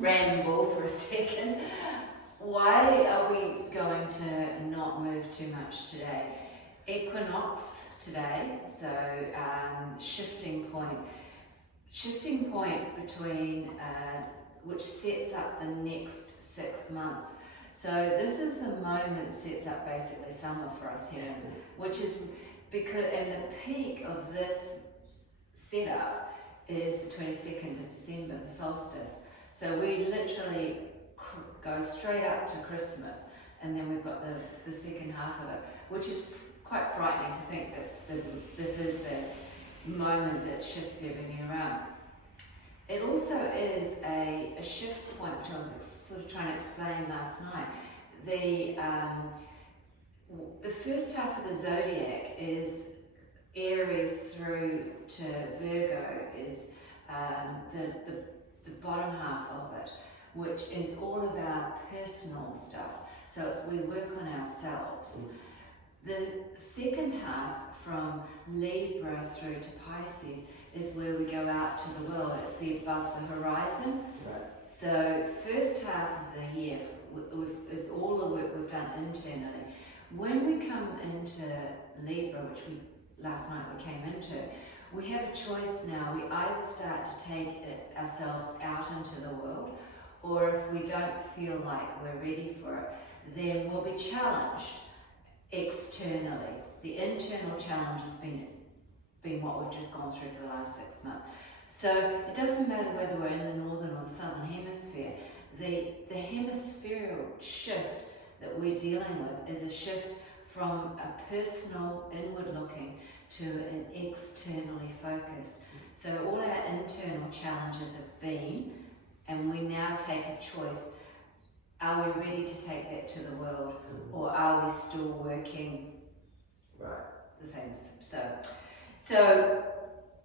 ramble for a second. Why are we going to not move too much today? Equinox today, so shifting point between which sets up the next 6 months. So this is the moment sets up basically summer for us here, which is because, and the peak of this setup is the 22nd of December, the solstice. So we literally go straight up to Christmas, and then we've got the second half of it, which is quite frightening to think that this is the moment that shifts everything around. It also is a shift point, which I was sort of trying to explain last night. The first half of the zodiac is Aries through to Virgo, is the bottom half of it, which is all of our personal stuff. So we work on ourselves. The second half, from Libra through to Pisces, is where we go out to the world. It's the above the horizon. Right. So first half of the year is all the work we've done internally. When we come into Libra, which last night we came into, we have a choice now. We either start to take ourselves out into the world, or if we don't feel like we're ready for it, then we'll be challenged externally. The internal challenge has been what we've just gone through for the last 6 months. So it doesn't matter whether we're in the northern or the southern hemisphere. The hemispherical shift that we're dealing with is a shift from a personal inward looking to an externally focused. So all our internal challenges have been, and we now take a choice. Are we ready to take that to the world, or are we still working the things? So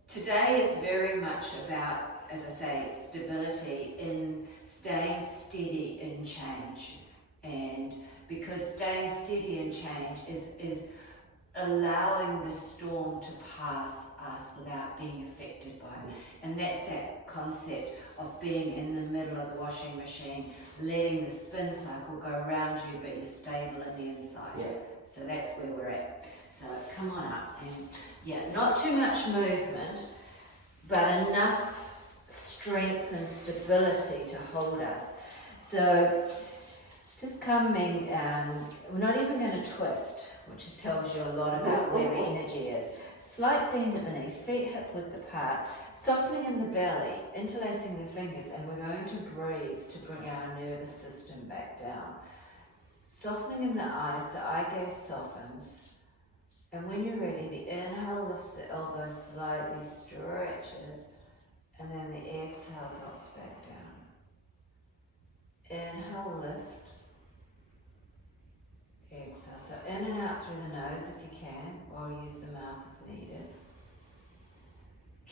today is very much about, as I say, stability, in staying steady in change. And because staying steady in change is allowing the storm to pass us without being affected by it. And that's that concept of being in the middle of the washing machine, letting the spin cycle go around you, but you're stable in the inside. Yeah. So that's where we're at. So come on up, and not too much movement, but enough strength and stability to hold us. So just coming, we're not even going to twist, which tells you a lot about where the energy is. Slight bend at the knees, feet hip width apart, softening in the belly, interlacing the fingers, and we're going to breathe to bring our nervous system back down. Softening in the eyes, the eye gaze softens. And when you're ready, the inhale lifts the elbows slightly, stretches, and then the exhale drops back down. Inhale, lift. Exhale. So in and out through the nose if you can, or use the mouth if needed.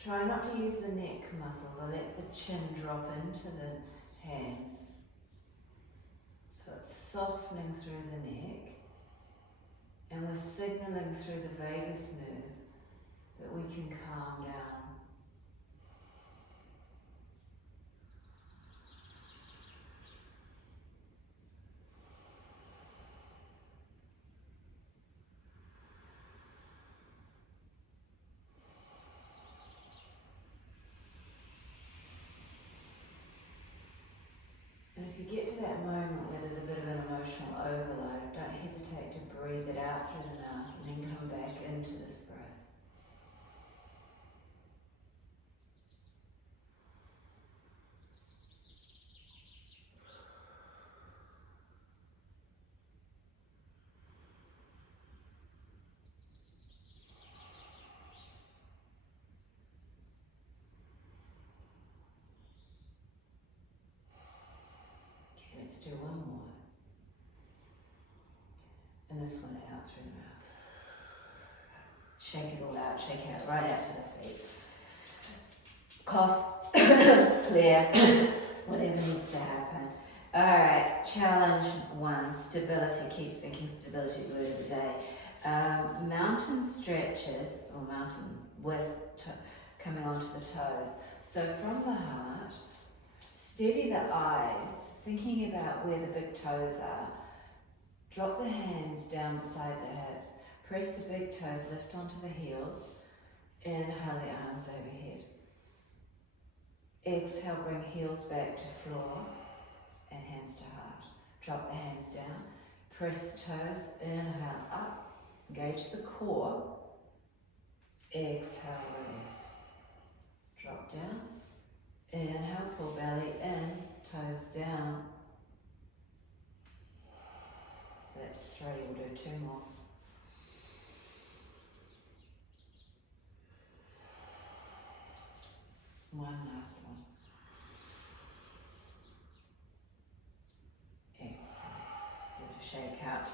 Try not to use the neck muscle, or let the chin drop into the hands. So it's softening through the neck. And we're signaling through the vagus nerve that we can calm down. And if you get to that moment where there's a bit of an emotional overload, don't hesitate to breathe it out through the mouth and then come back into this breath. Let's do one more. And this one out through the mouth. Shake it all out, shake it out, right out to the feet. Cough, clear, whatever needs to happen. Alright, challenge 1, stability. Keep thinking stability, word of the day. Mountain stretches, or mountain with coming onto the toes. So from the heart, Steady the eyes, thinking about where the big toes are. Drop the hands down beside the hips. Press the big toes, lift onto the heels. Inhale the arms overhead. Exhale, bring heels back to floor and hands to heart. Drop the hands down. Press the toes, inhale up. Engage the core. Exhale, release. Drop down. Inhale, pull belly in, toes down. So that's 3, we'll do 2 more. One last one. Exhale. Give it a shake out.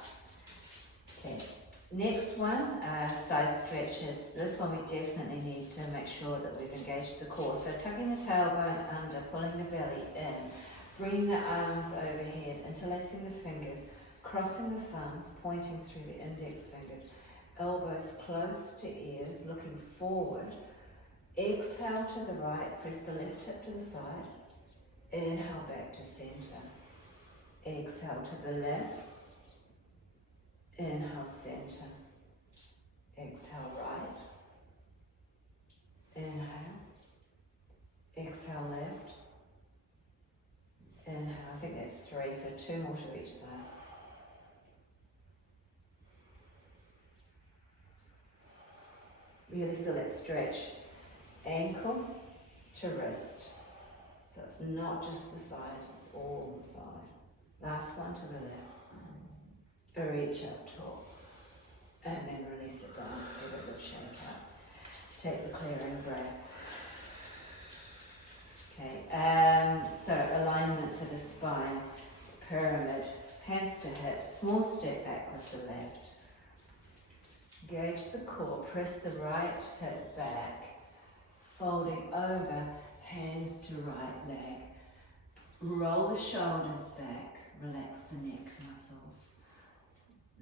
Okay. Next one, side stretches. This one we definitely need to make sure that we've engaged the core. So tucking the tailbone under, pulling the belly in, bringing the arms overhead, interlacing the fingers, crossing the thumbs, pointing through the index fingers, elbows close to ears, looking forward. Exhale to the right, press the left hip to the side. Inhale back to center. Exhale to the left. Inhale center. Exhale right. Inhale. Exhale left. Inhale. I think that's 3, so 2 more to each side. Really feel that stretch. Ankle to wrist. So it's not just the side, it's all the side. Last one to the left. Reach up top. And then release it down. Give it a good shake out. Take the clearing breath. Okay, so alignment for the spine. Pyramid. Hands to hips. Small step back with the left. Engage the core. Press the right hip back. Folding over, hands to right leg. Roll the shoulders back, relax the neck muscles.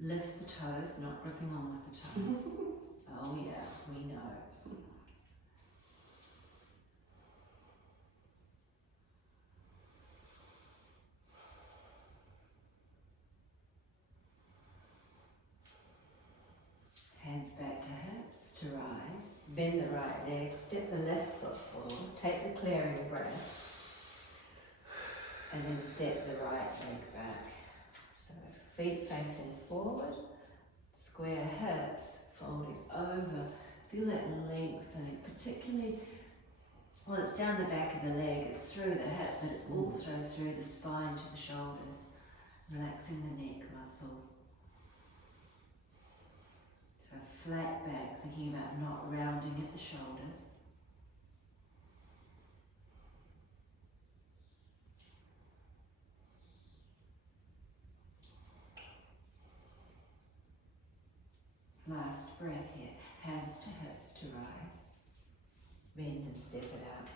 Lift the toes, not gripping on with the toes. Oh yeah, we know. Hands back to hips to rise. Bend the right leg, step the left foot forward, take the clearing breath, and then step the right leg back. So feet facing forward, square hips, folding over. Feel that lengthening, particularly, well, it's down the back of the leg, it's through the hip, but it's also through the spine to the shoulders, relaxing the neck muscles. So flat back, thinking about not rounding at the shoulders. Last breath here, hands to hips to rise. Bend and step it out.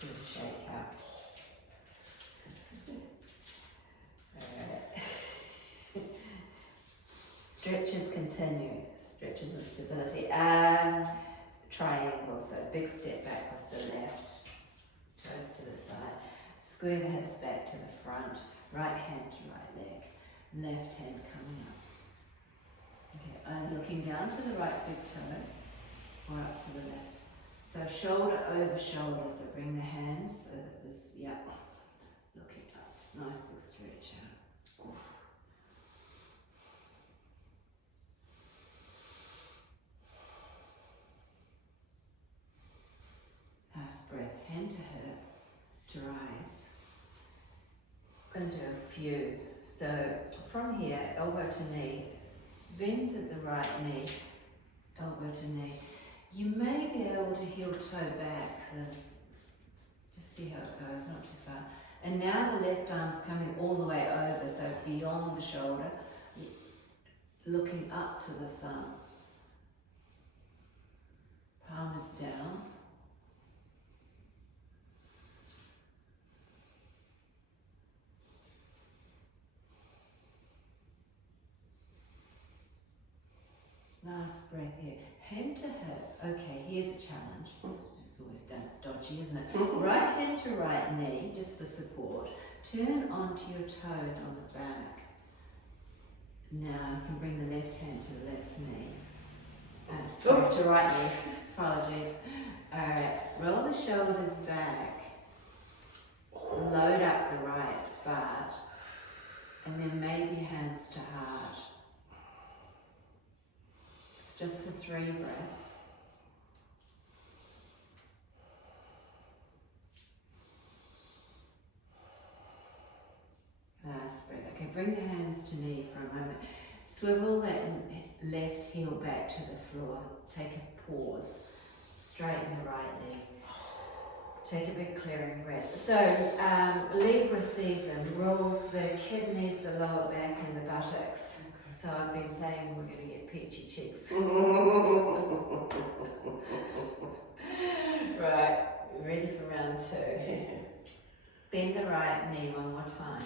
Do a shake out. Alright. Stretches continue. Stretches and stability. Triangle, so big step back with the left. Toes to the side. Square the hips back to the front. Right hand to right leg. Left hand coming up. Okay, I'm looking down to the right big toe or up to the left. So shoulder over shoulder, so bring the hands so that this, looking up. Nice big stretch out. Oof. Last breath, hand to hip, to rise. I'm going to do a few. So from here, elbow to knee, bend at the right knee, elbow to knee. You may be able to heel toe back, just see how it goes, not too far. And now the left arm's coming all the way over, so beyond the shoulder, looking up to the thumb. Palm is down. Last breath here. Hand to hip. Okay, here's a challenge. It's always dodgy, isn't it? Right hand to right knee, just for support. Turn onto your toes on the back. Now you can bring the left hand to the left knee. Sorry, to right knee. Apologies. Alright, roll the shoulders back. Load up the right butt. And then maybe hands to heart. Just for 3 breaths. Last breath. Okay, bring the hands to knee for a moment. Swivel that left heel back to the floor. Take a pause. Straighten the right leg. Take a big clearing breath. So, Libra season rules the kidneys, the lower back and the buttocks. Okay. So I've been saying we're going to get peachy cheeks. Right, ready for round 2. Bend the right knee one more time.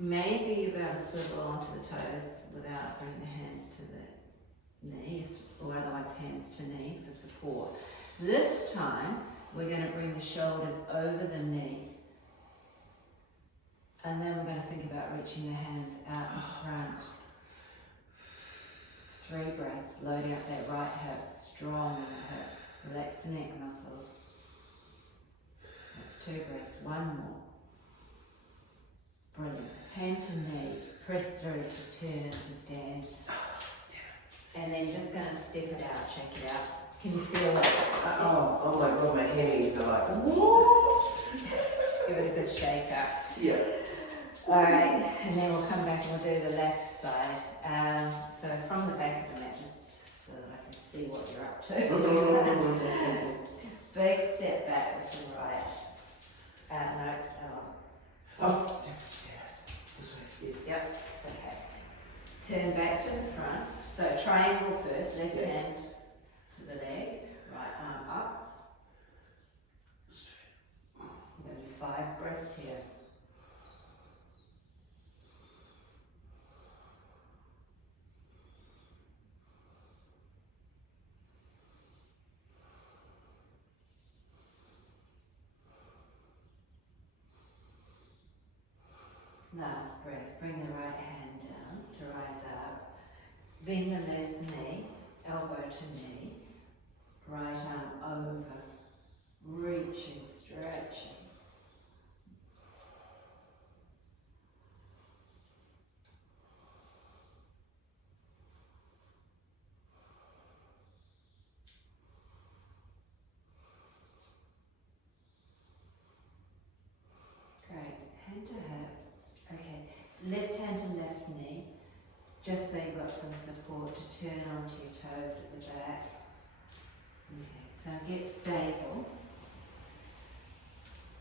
Maybe you're about to swivel onto the toes without bringing the hands to the knee, or otherwise hands to knee for support. This time, we're going to bring the shoulders over the knee. And then we're going to think about reaching the hands out in front. 3 breaths, loading up that right hip, strong in the hip. Relax the neck muscles. That's 2 breaths, 1 more. Brilliant. Hand to knee, press through to turn and to stand. And then just going to step it out, shake it out. Can you feel it? Oh my god, my hennies are like, what? Give it a good shake up. Yeah. Alright, and then we'll come back and we'll do the left side. So from the back of the mat, just so that I can see what you're up to. Big step back with the right. Oh, yes. This way, yes. Yep, okay. Turn back to the front. So triangle first, left hand to the leg, right arm up. We're going to do 5 breaths here. Last breath, bring the right hand down to rise up. Bend the left knee, elbow to knee, right arm over, reaching, stretching. Great, hand to hip. Okay, left hand to left knee, just so you've got some support to turn onto your toes at the back. Okay, so get stable.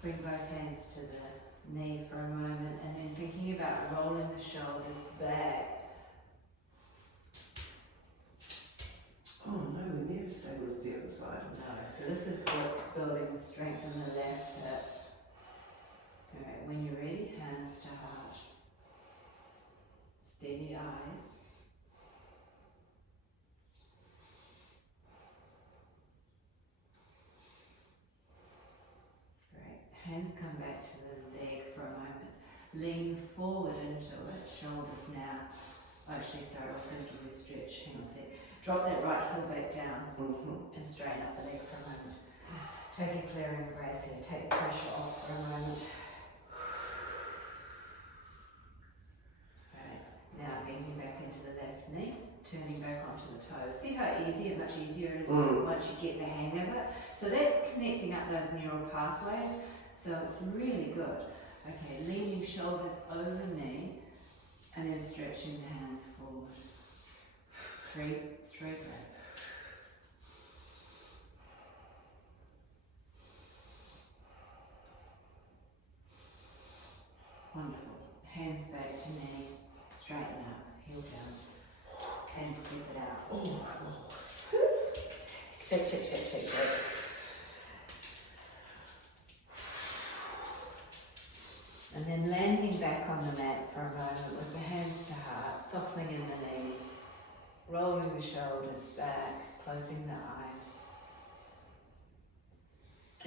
Bring both hands to the knee for a moment, and then thinking about rolling the shoulders back. Oh no, we're near as stable as the other side. No, so this is building the strength in the left hip. Alright, when you're ready, hands to heart. Steady eyes. Great. Hands come back to the leg for a moment. Lean forward into it, shoulders now. Actually, sorry, I'll give you a stretch. Hang on a sec. Drop that right heel back down and straighten up the leg for a moment. Take a clearing breath here. Take the pressure off for a moment. Now bending back into the left knee, turning back onto the toes. See how much easier it is once you get the hang of it? So that's connecting up those neural pathways, so it's really good. Okay, leaning shoulders over knee, and then stretching the hands forward. 3 breaths. Wonderful. Hands back to knee. Straighten up, heel down, and step it out. Oh. Shake, shake, shake, shake, shake. And then landing back on the mat for a moment with the hands to heart, softening in the knees, rolling the shoulders back, closing the eyes.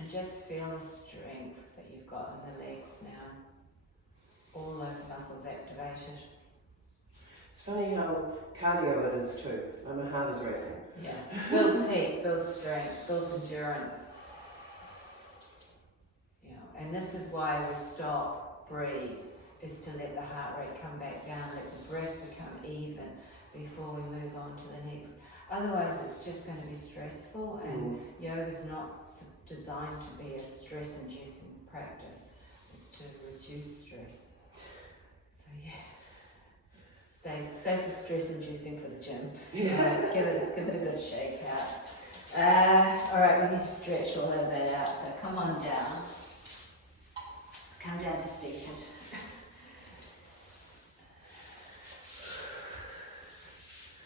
And just feel the strength that you've got in the legs now. All those muscles activated. It's funny how cardio it is too. My heart is racing. Yeah. Builds heat, builds strength, builds endurance. Yeah. And this is why we stop, breathe, is to let the heart rate come back down, let the breath become even before we move on to the next. Otherwise it's just going to be stressful, and yoga is not designed to be a stress-inducing practice. It's to reduce stress. So yeah, safe for stress-inducing for the gym. Yeah. Give it a good shake out. All right, we need to stretch all of that out. So come on down. Come down to seated.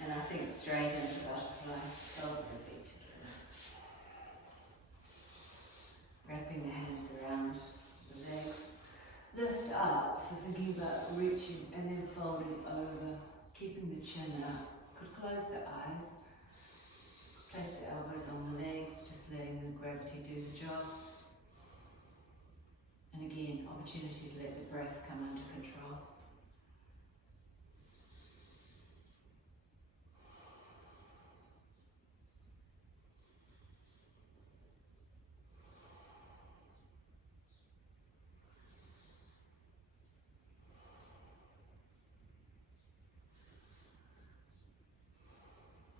And I think straight into butterfly, soles of the feet together. Wrapping the hands around the legs. Lift up, so thinking about reaching and then folding over, keeping the chin up. Could close the eyes. Place the elbows on the legs, just letting the gravity do the job. And again, opportunity to let the breath come under control.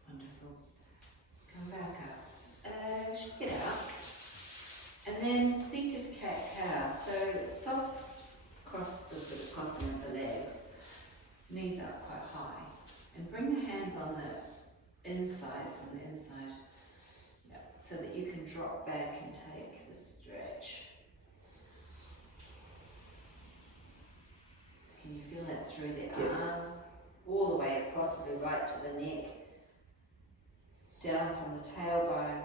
Wonderful. Come back up. Get up. And then seated cat-cow. So soft crossing of the legs. Knees up quite high. And bring the hands on the inside, from the inside. Yep. So that you can drop back and take the stretch. Can you feel that through the arms? All the way, possibly right to the neck. Down from the tailbone,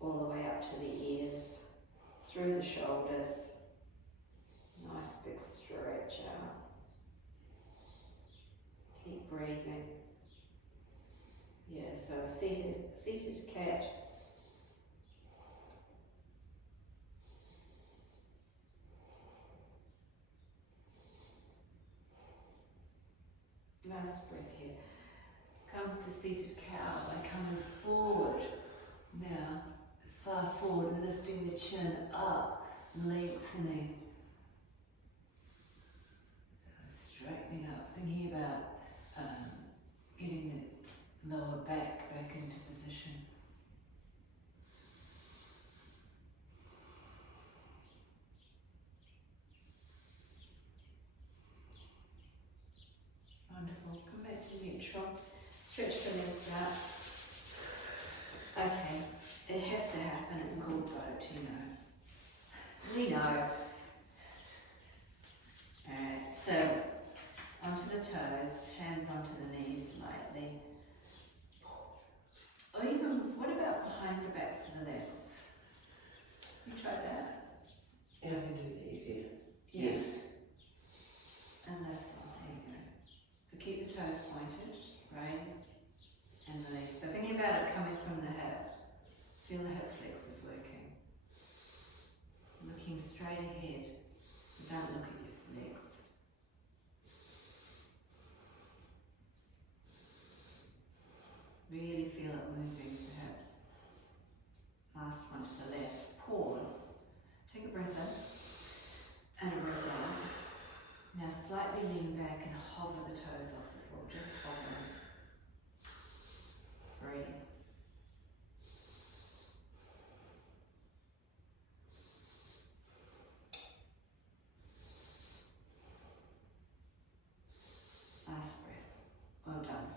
all the way up to the ears, through the shoulders. Nice big stretch out. Keep breathing. Yeah, so seated cat. Nice breath here. Come to seated cow by coming forward. Now, as far forward, lifting the chin up, lengthening. Straightening up, thinking about getting the lower back into position. Wonderful. Come back to neutral. Stretch the legs out. Okay, it has to happen. It's called boat, you know. We know. Alright, so onto the toes, hands onto the knees lightly. Or even, what about behind the backs of the legs? You tried that? Yeah, I can do that easier. Yeah. Yes. And left one, there you go. So keep the toes pointed, raise, and release. So thinking about it coming from the hip, feel the hip flexors working. Looking straight ahead, so don't look at your legs. Really feel it moving, perhaps. Last one to the left. Pause. Take a breath in and a breath out. Now slightly lean back and hover the toes off the floor. Just hover. Breathe. Last breath. Well done.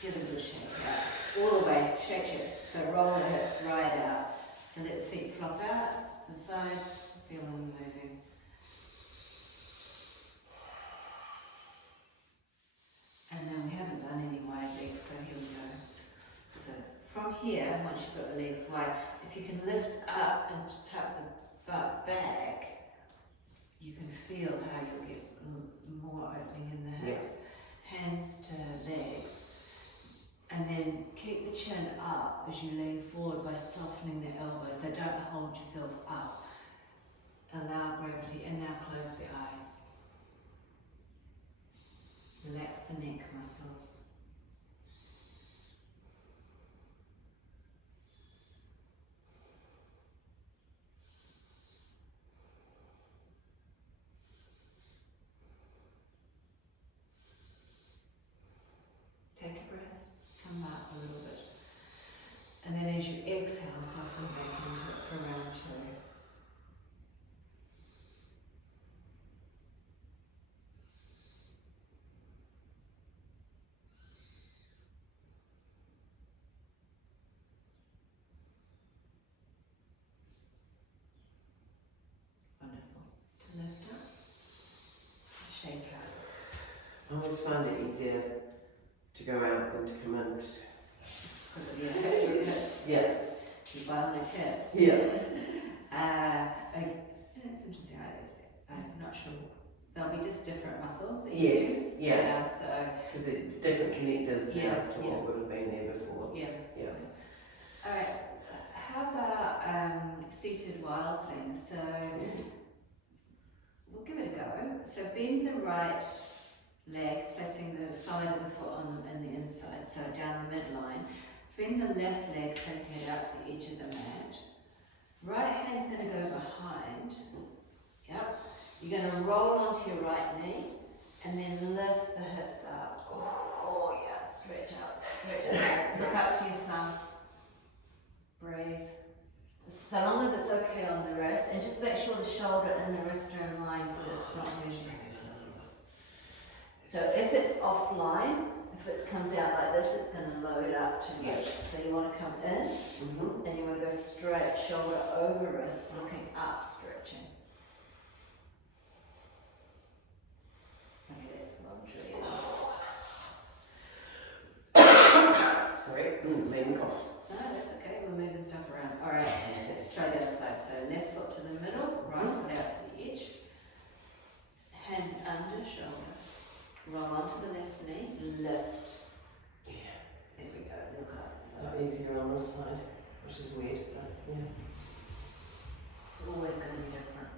Give it a good shake out. All the way, shake it. So roll the hips right out. So let the feet flop out to the sides, feel them moving. And then we haven't done any wide legs, so here we go. So from here, once you've got the legs wide, if you can lift up and tuck the butt back, you can feel how you'll get more opening in the hips. Hands to legs. And then keep the chin up as you lean forward by softening the elbows. So don't don't hold yourself up. Allow gravity, and now close the eyes. Relax the neck muscles. Take a breath, come up a little bit. And then as you exhale, soften back into it for round 2. Wonderful. To lift up, shake out. I always find it easier to go out than to come in. Just, Because of your hips. yeah. Your bionic hips. Yeah. It's interesting. I'm not sure. They'll be just different muscles that you Yes. use. Yeah. So. Because it's different connectors Yeah, now to yeah. what would have been there before. Yeah. Yeah. All right. How about seated wild things? So we'll give it a go. So bend the right leg, placing the side of the foot in the inside, so down the midline. Bend the left leg, placing it out to the edge of the mat. Right hand's going to go behind. Yep. You're going to roll onto your right knee and then lift the hips up. Oh yeah, stretch up, stretch out. Look up to your thumb. Breathe. So long as it's okay on the wrist, and just make sure the shoulder and the wrist are in line so that it's not moving. So if it's offline, if it comes out like this, it's going to load up too much. So you want to come in, and you want to go straight, shoulder over wrist, looking up, stretching. Okay, that's voluntary enough. Sorry, same cough. No, that's okay, we're moving stuff around. Alright, let's try the other side. So left foot to the middle, right foot out to the edge. Hand under shoulder. Roll onto the left knee, lift. Yeah. There we go, look up. A lot easier on this side, which is weird, but yeah. It's always going to be different.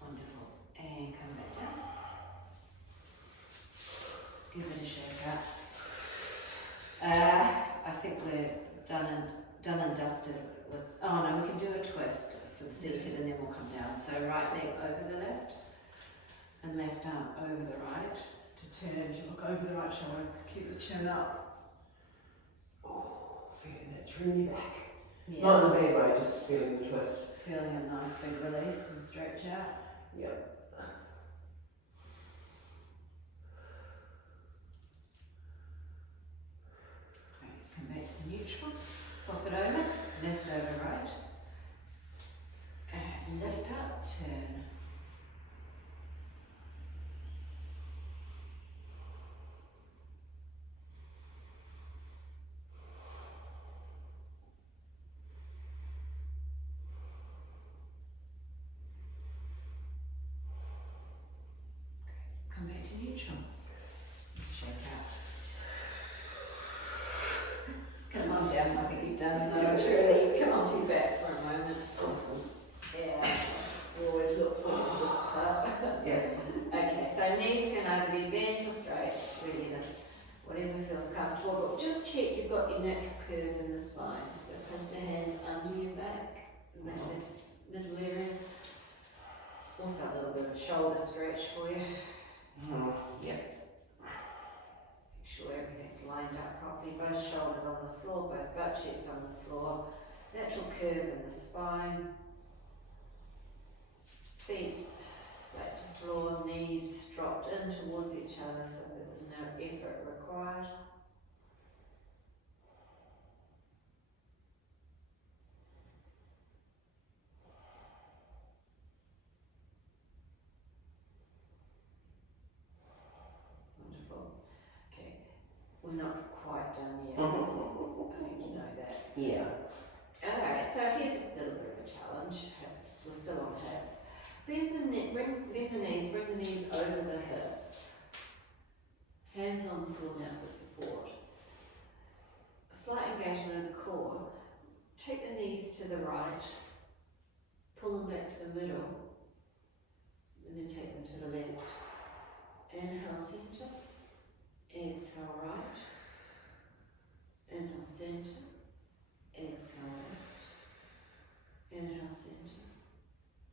Wonderful. And come back down. Give it a shake out. I think we're done and dusted with, oh no, we can do a twist for the seated and then we'll come down. So right leg over the left and left arm over the right. To turn, you look over the right shoulder, keep the chin up. Oh, feeling that dreamy back. Yeah. Not in a bad way, just feeling the twist. Feeling a nice big release and stretch out. Yep. Come back to the neutral, swap it over, left over right, and lift up, turn. Come back to neutral, shake out. Come on down, I think you've done no, truly. Come on to your back for a moment. Awesome. Yeah, we always look forward to this part. Yeah. Okay, so knees can either be bent or straight, really, whatever feels comfortable. But just check you've got your natural curve in the spine. So place the hands under your back, in that middle area. Also a little bit of shoulder stretch for you. Yep. Make sure everything's lined up properly. Both shoulders on the floor, both butt cheeks on the floor. Natural curve in the spine. Feet flat to floor, knees dropped in towards each other so that there's no effort required. Wonderful. Okay, we're not quite done yet. I think you know that. Yeah. Alright, so here's a little bit of a challenge. Hips, we're still on hips. Bend the knees, bring the knees over the hips. on the floor now for support. A slight engagement of the core. Take the knees to the right, pull them back to the middle, and then take them to the left. Inhale, centre. Exhale, right. Inhale, centre. Exhale, left. Inhale, centre.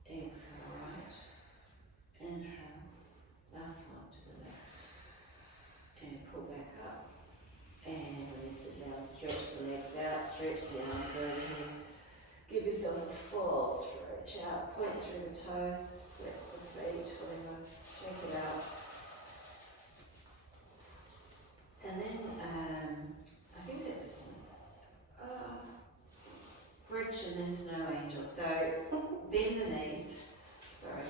Exhale, right. Inhale. Last one to the left. And pull back up. And release it down. Stretch the legs out. Stretch the arms overhead. Give yourself a full stretch out. Point through the toes. Flex the feet. Whatever. Shake it out. And then, I think that's a bridge and then snow angel. So, bend the knees. Sorry,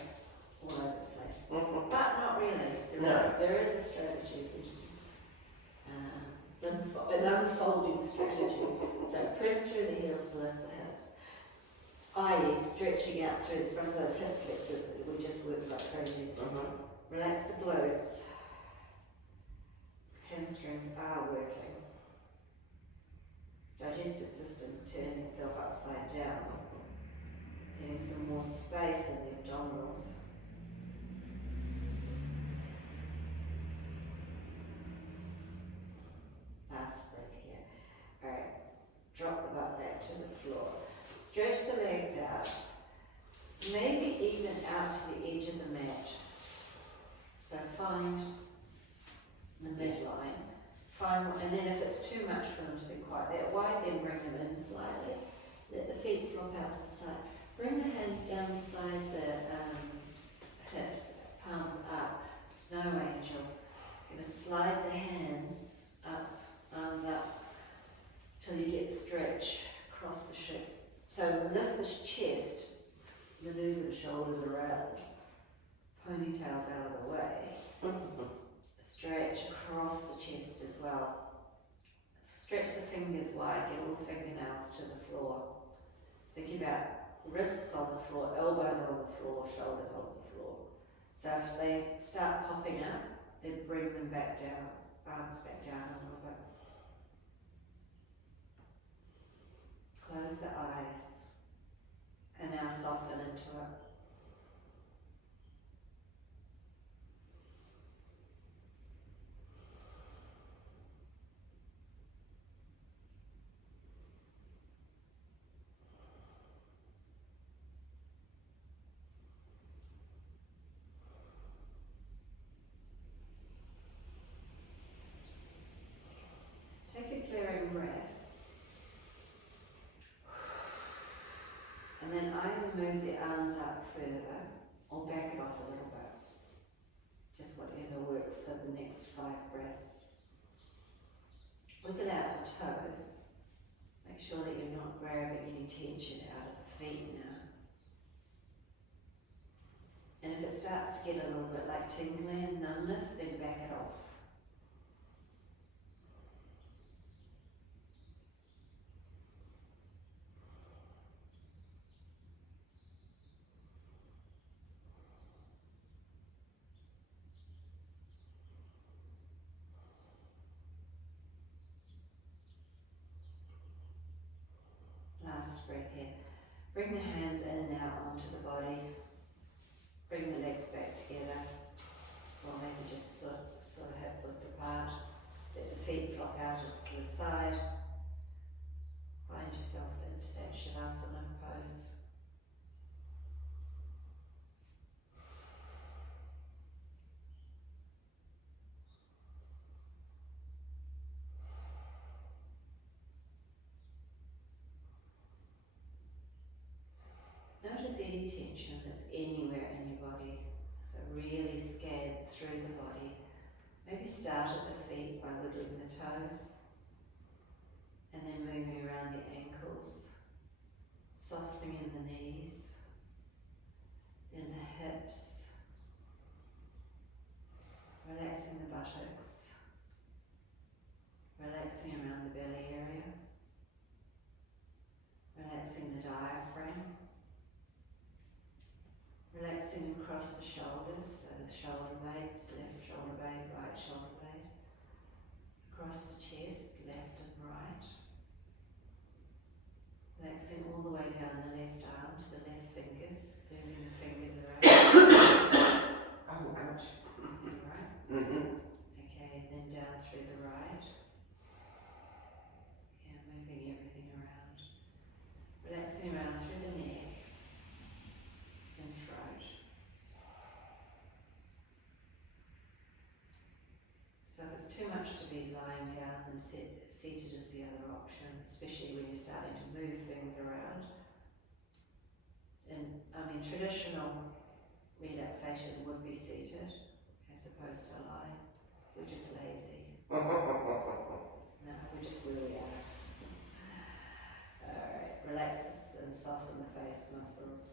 all over the place. But not really. There is a strategy. It's an unfolding strategy. So, press through the heels to lift the hips. I.e. stretching out through the front of those hip flexors that we just worked like crazy. Relax the glutes. Hamstrings are working. Digestive system's turning itself upside down. Getting some more space in the abdominals. Last breath here. Alright, drop the butt back to the floor. Stretch the legs out. Maybe even out to the edge of the mat. So find the midline. And then if it's too much for them to be quite that wide, then bring them in slightly. Let the feet flop out to the side. Bring the hands down beside the hips, palms up, snow angel. You're going to slide the hands up, arms up, till you get stretch across the shape. So lift the chest, maneuver the shoulders around, ponytails out of the way. Stretch across the chest as well. Stretch the fingers wide, get all the fingernails to the floor. Think about wrists on the floor, elbows on the floor, shoulders on the floor. So if they start popping up, then bring them back down, arms back down a little bit. Close the eyes and now soften into it. Take a clearing breath. And then either move the arms up further or back it off a little bit. Just whatever works for the next 5 breaths. Wiggle out the toes. Make sure that you're not grabbing any tension out of the feet now. And if it starts to get a little bit like tingling and numbness, then back it off. Last breath here. Bring the hands in and out onto the body. Bring the legs back together. Or maybe just sort of hip width apart. Let the feet flop out to the side. Find yourself into that Shavasana pose. Notice any tension that's anywhere in your body. So really scan through the body. Maybe start at the feet by wiggling the toes. And then moving around the ankles. Softening in the knees. Then the hips. Relaxing the buttocks. Relaxing around the belly area. Relaxing the diaphragm. Relaxing across the shoulders, so the shoulder blades, left shoulder blade, right shoulder blade. Mm-hmm. Okay, and then down through the right. Yeah, moving everything around. Relaxing around through the neck and throat. So if it's too much to be lying down, then seated is the other option, especially when you're starting to move things around. And I mean, traditional relaxation would be seated as opposed to lying. We're just lazy. No, we're just where we are. Alright, relax this and soften the face muscles.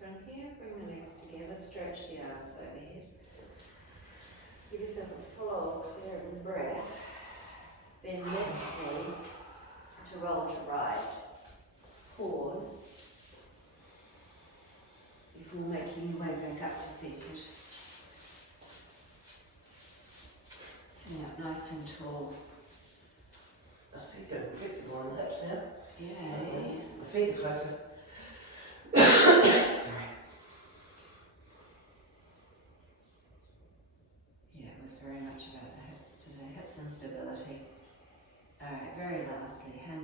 From here, bring the legs together, stretch the arms overhead. Give yourself a full, clearing breath. Bend left knee to roll to right. Pause before making your way back up to seated. Sitting up nice and tall. I see you're flexible on the hips now. Yay. My feet are closer. Sorry. Yeah, it was very much about the hips today, hips and stability. Alright, very lastly, hands